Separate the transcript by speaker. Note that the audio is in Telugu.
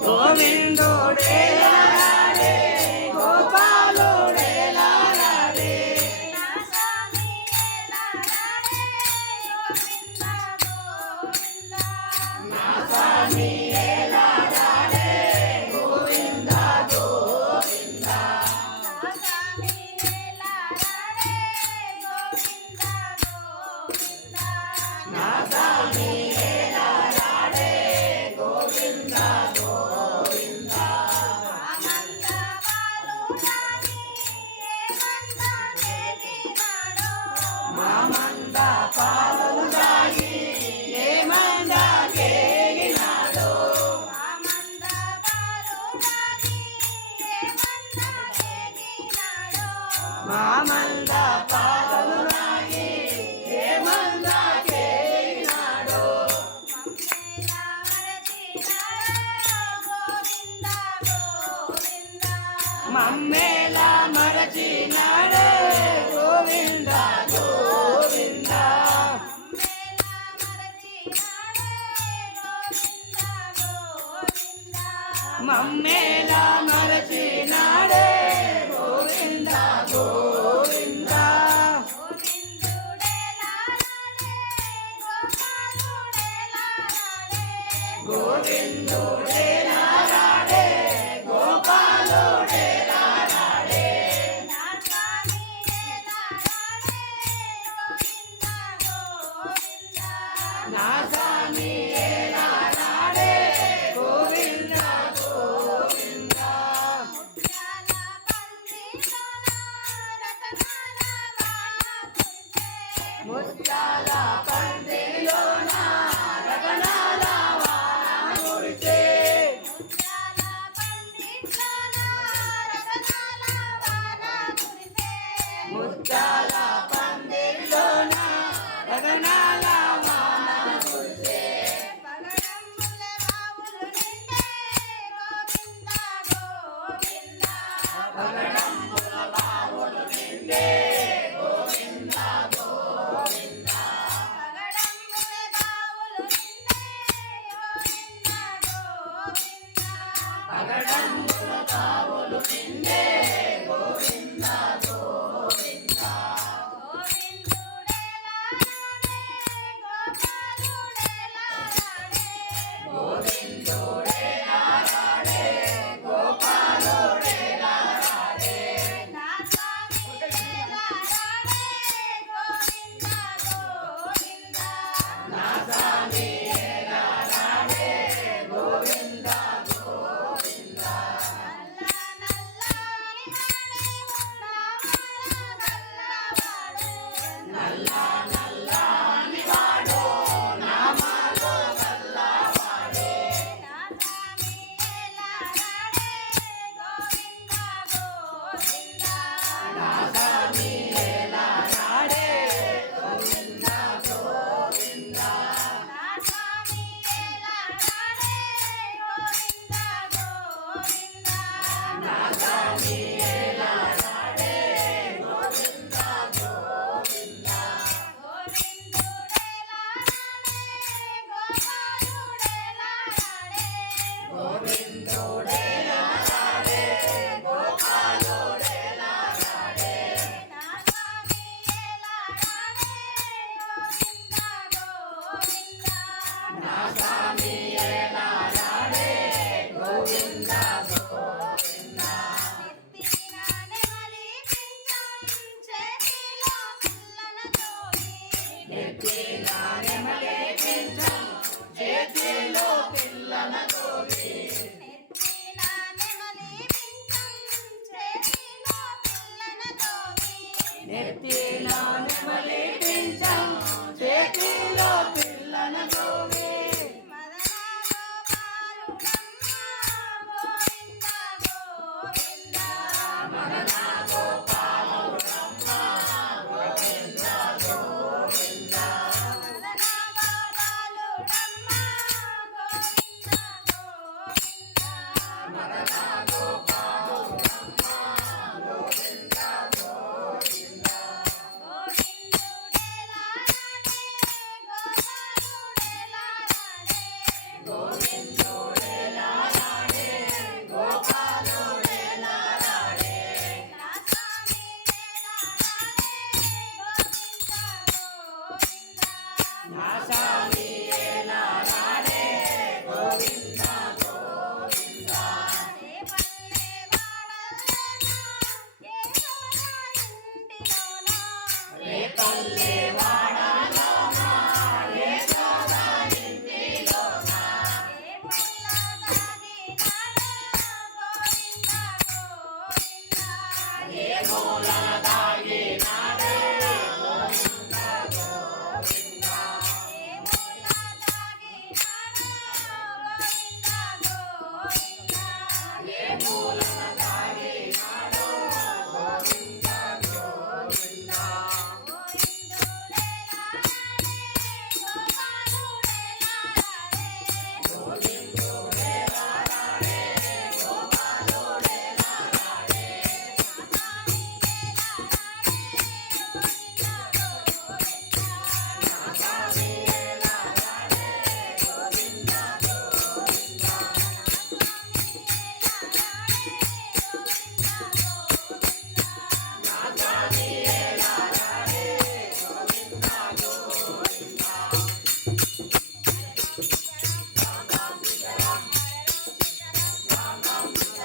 Speaker 1: ഗോവിന്ദോടേ మామంద పాదలు రాగి హేమంద కేనాడు మమ్మేలా మరచినాడే? గోవిందా మమ్మేలా మరచినాడే గోవింద గోవింద. గోవిందుడే రాడే గోపాలుడే రాడే నా స్వామి ఏలా Mama.